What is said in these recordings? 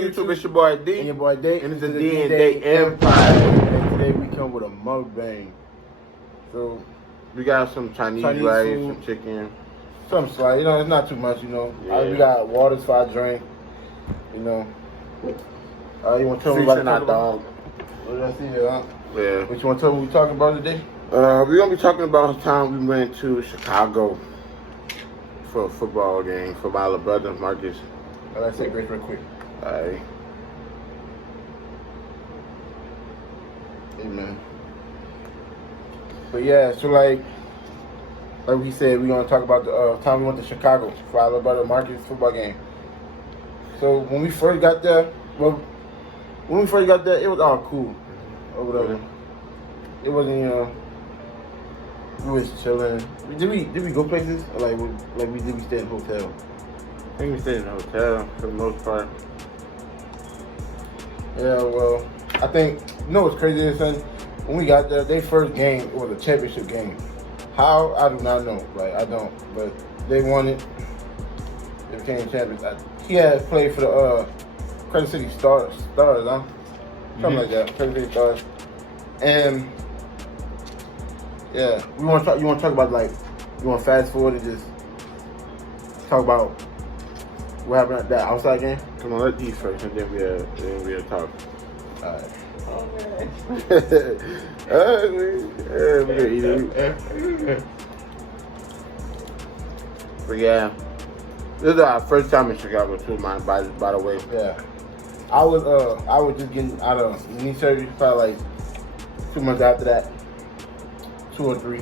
YouTube? It's your boy D. And your boy Day. And it's the D&D Empire. And today we come with a mukbang. So we got some Chinese rice, food, some chicken. Some slight, it's not too much, Yeah. We got waters for our drink, You want to tell me about our dog? What did I see here, huh? Yeah. What you want to tell me we talking about today? We're going to be talking about the time we went to Chicago for a football game for my little brother, Marcus. Let's take a break real quick. Alright. Amen. But yeah, so like we said, we're going to talk about the time we went to Chicago for our little brother Marcus football game. So when we first got there, it was all cool or whatever. It wasn't, we was chilling. Did we go places? Or did we stay in a hotel? I think we stayed in a hotel for the most part. Yeah, well, I think, what's crazy is, son? When we got there, their first game, it was a championship game. How? I do not know. I don't. But they won it. They became champions. He had played for the Credit City Stars, huh? Something like that. Credit City Stars. And yeah, you want to talk about you want to fast forward and just talk about what happened at that outside game? Come on, let's eat first and then we'll talk. Alright. We're gonna eat it. But yeah, this is our first time in Chicago too, man. By the way. Yeah. I was just getting out of knee surgery probably 2 months after that. 2 or 3.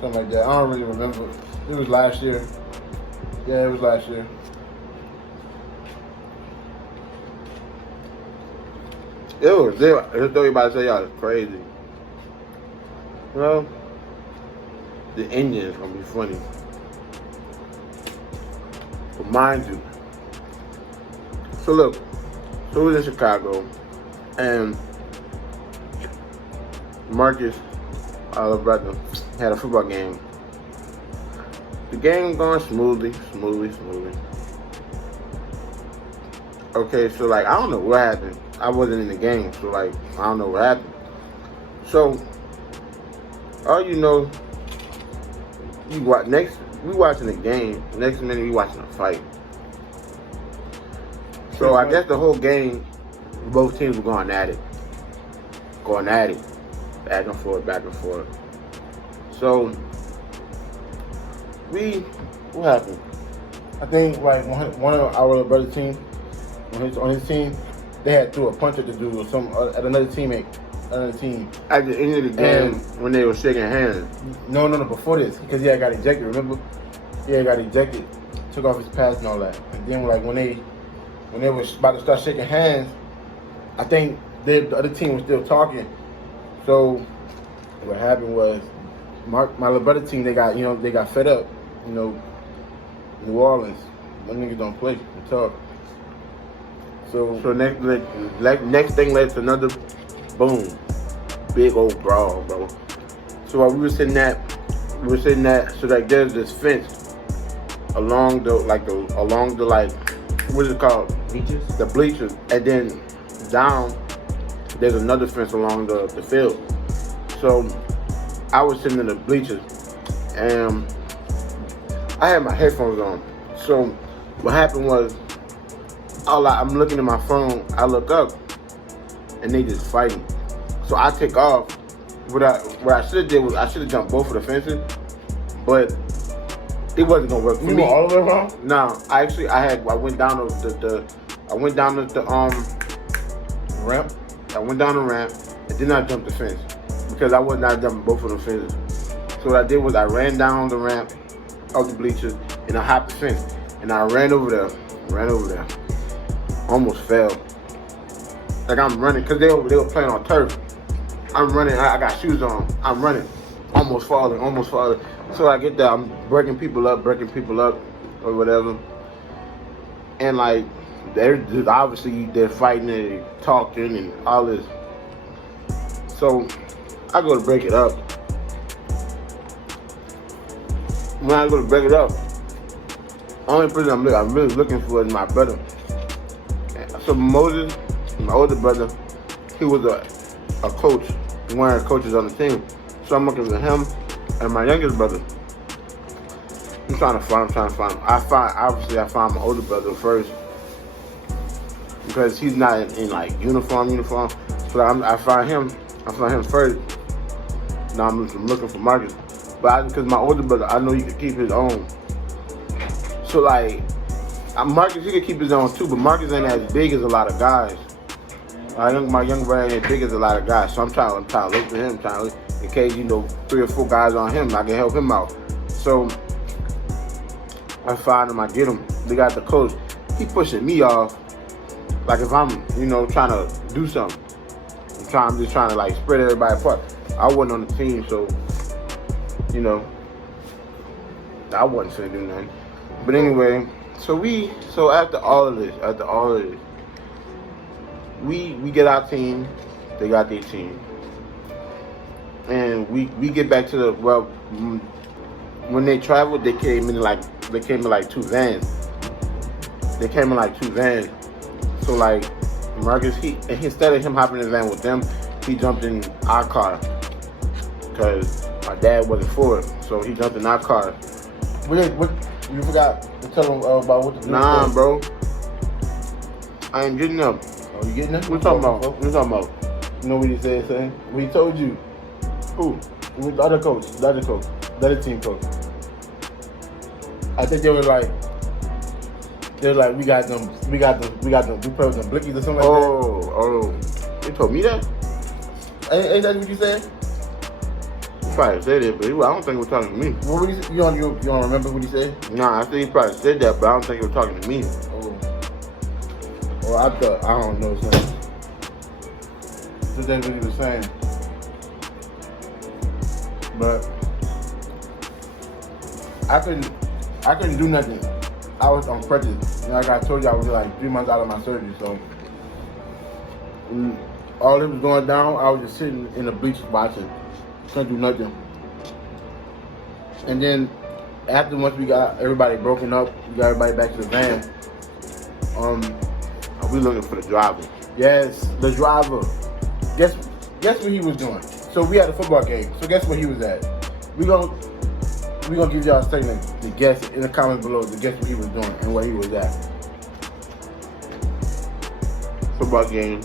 Something like that. I don't really remember. It was last year. Yeah, it was last year. This story about to say y'all is crazy. Well, the ending is gonna be funny. But mind you, so we was in Chicago, and Marcus, our little brother, had a football game. The game going smoothly. Okay, so I don't know what happened. I wasn't in the game, so I don't know what happened. So all we watching the game. Next minute we watching a fight. So I guess the whole game, both teams were going at it, back and forth. So what happened? I think one of our little brother's team, on his team, they had threw a punch at the dude or at another teammate. Another team. At the end of the game, when they were shaking hands. No, before this, because he had got ejected. Remember? He had got ejected, took off his pass and all that. And then when they were about to start shaking hands, I think the other team was still talking. So what happened was, my little brother team, they got fed up. New Orleans, them niggas don't play and talk. So next thing led to another boom, big old brawl, bro. So while we were sitting at, so there's this fence along the what is it called? Bleachers. The bleachers, and then down there's another fence along the field. So I was sitting in the bleachers, and I had my headphones on. So what happened was, I'm looking at my phone. I look up, and they just fighting. So I take off. What I should have did was I should have jumped both of the fences, but it wasn't gonna work for me. You went all the way around? No, I went down the ramp. I went down the ramp and then I jumped the fence because I was not jumping both of the fences. So what I did was I ran down the ramp of the bleachers and I hopped the fence and I ran over there. Almost fell. I'm running because they were playing on turf. I'm running. I got shoes on. I'm running. Almost falling. So I get there. I'm breaking people up or whatever. And they're just obviously they're fighting and talking and all this. So I go to break it up. When I go to break it up, only person I'm really looking for is my brother. So Moses, my older brother, he was a coach, one of the coaches on the team. So I'm looking for him and my youngest brother. I'm trying to find him. I found my older brother first because he's not in like uniform. So I find him first. Now I'm looking for Marcus, but because my older brother, I know he could keep his own. So like, Marcus, he could keep his own too, but Marcus ain't as big as a lot of guys. My young brother ain't as big as a lot of guys, so I'm trying to look for him, in case 3 or 4 guys on him, I can help him out. So I find him, I get him. They got the coach. He pushing me off, like if I'm, trying to do something. I'm just trying to like spread everybody apart. I wasn't on the team, so I wasn't finna do nothing. But anyway, so after all of this, we get our team, they got their team, and we get back to when they traveled, they came in like 2 vans. So like Marcus, instead of him hopping in the van with them, he jumped in our car because my dad wasn't for it. So he jumped in our car. What you forgot to tell him about what the Nah, bro. I ain't getting up. Oh, you getting up? What you talking about? You know what he said, son? What he told you? Who? The other coach, the other team coach. I think they were like, we got them, we played with them blickies or something like that. Oh, they told me that? Ain't that what you said? He probably said it, but I don't think he was talking to me. What would he say? You don't remember what he said? Nah, I think he probably said that, but I don't think he was talking to me. Oh. Well, I don't know, son. That's what he was saying. But I couldn't do nothing. I was on crutches. Like I told you, I was like 3 months out of my surgery. So when all it was going down, I was just sitting in the bleachers watching. Couldn't do nothing. And then once we got everybody broken up, we got everybody back to the van. We looking for the driver. Yes, the driver. Guess what he was doing? So we had a football game. So guess where he was at? We gonna give y'all a segment to guess in the comments below to guess what he was doing and where he was at. Football game.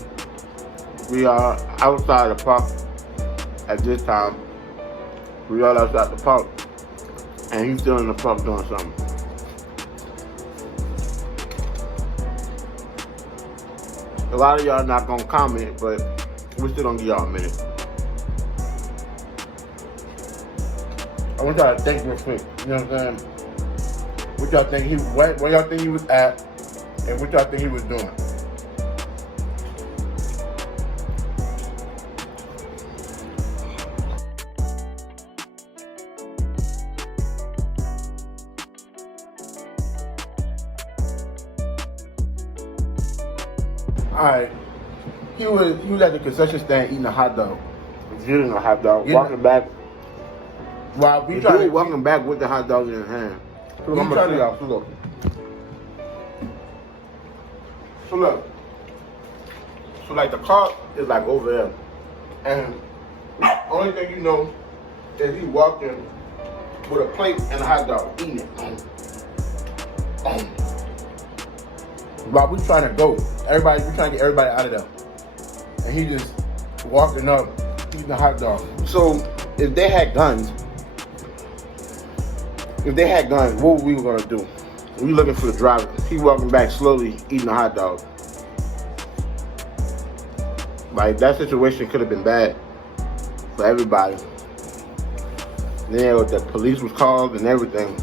We are outside the park at this time. We all outside the park, and he's still in the park doing something. A lot of y'all not gonna comment, but we're still gonna give y'all a minute. I want y'all to think real quick. You know what I'm saying? What y'all think where y'all think he was at, and what y'all think he was doing? Alright. He was at the concession stand eating a hot dog. Eating a hot dog, walking back. While we try to walking back with the hot dog in his hand. So I'm gonna show y'all. So look. So like the car is like over there, and the only thing you know is he walked in with a plate and a hot dog, eating it. While we trying to go, we trying to get everybody out of there, and he just walking up, eating a hot dog. So if they had guns, what were we gonna do? We looking for the driver. He walking back slowly, eating a hot dog. Like that situation could have been bad for everybody. Then the police was called and everything.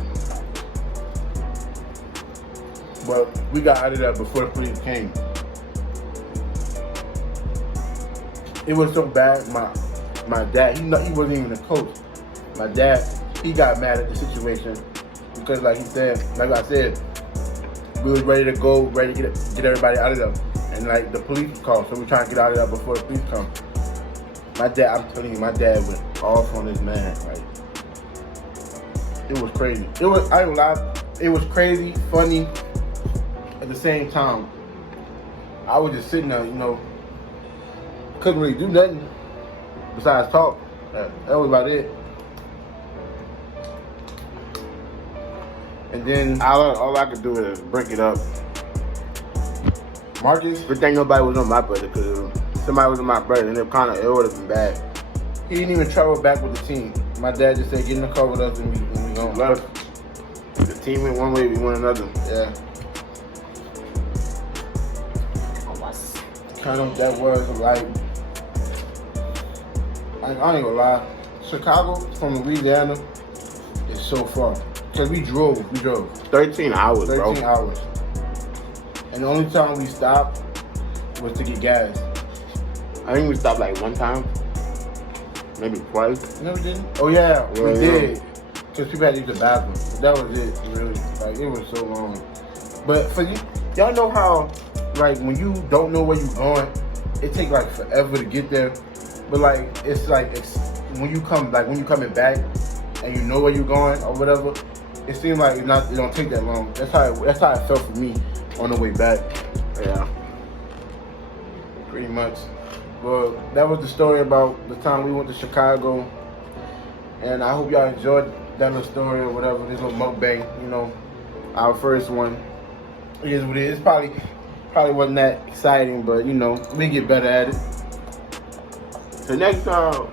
But we got out of there before the police came. It was so bad. My dad, he wasn't even a coach. My dad, he got mad at the situation because, like I said, we was ready to go, ready to get everybody out of there, and like the police was called, so we trying to get out of there before the police come. My dad, I'm telling you, my dad went off on this man. Like it was crazy. I ain't gonna lie, it was crazy, funny at the same time. I was just sitting there, you know, couldn't really do nothing besides talk. That was about it. And then All I could do is break it up. Marcus, Good thing nobody was on my brother, because if somebody was on my brother, and it would have been bad. he didn't even travel back with the team. My dad just said, get in the car with us and we go. Love. The team went one way, we went another. Yeah. Kind of, that was like, I ain't gonna lie. Chicago from Louisiana is so far. Because we drove. 13 hours, 13 bro. hours. And the only time we stopped was to get gas. I think we stopped like one time. Maybe twice. No, we didn't. Oh yeah, we Yeah. did. Because people had to use the bathroom. That was it, really. Like, it was so long. But for you, y'all know how, like, when you don't know where you're going, it takes like forever to get there. But like, it's when you coming back and you know where you're going or whatever, it seems like it don't take that long. That's how it felt for me on the way back. Yeah. Pretty much. Well, that was the story about the time we went to Chicago. And I hope y'all enjoyed that little story or whatever, this little mukbang, you know, our first one. It is what it is. Probably wasn't that exciting, but you know, we get better at it. So next time